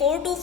4 to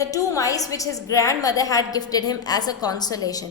the 2 mice which his grandmother had gifted him as a consolation.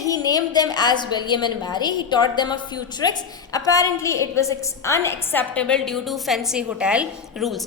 he named them as William and Mary. he taught them a few tricks. apparently it was unacceptable due to fancy hotel rules.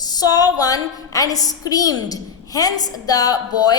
saw one and screamed hence the boy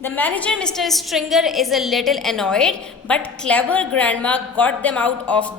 The manager Mr. Stringer is a little annoyed but clever grandma got them out of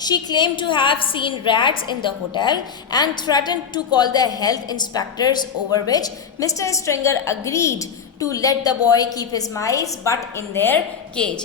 She claimed to have seen rats in the hotel and threatened to call the health inspectors, over which Mr. Stringer agreed to let the boy keep his mice but in their cage.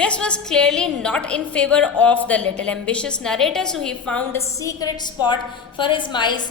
This was clearly not in favor of the little ambitious narrator, so he found a secret spot for his mice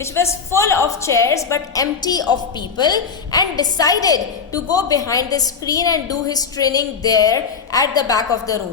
which was full of chairs but empty of people and decided to go behind the screen and do his training there at the back of the room.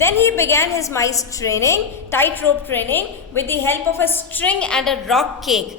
Then he began his mice training, tightrope training, with the help of a string and a rock cake.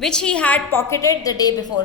which he had pocketed the day before.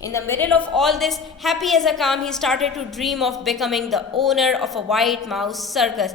In the middle of all this, happy as a clam, he started to dream of becoming the owner of a White Mouse Circus.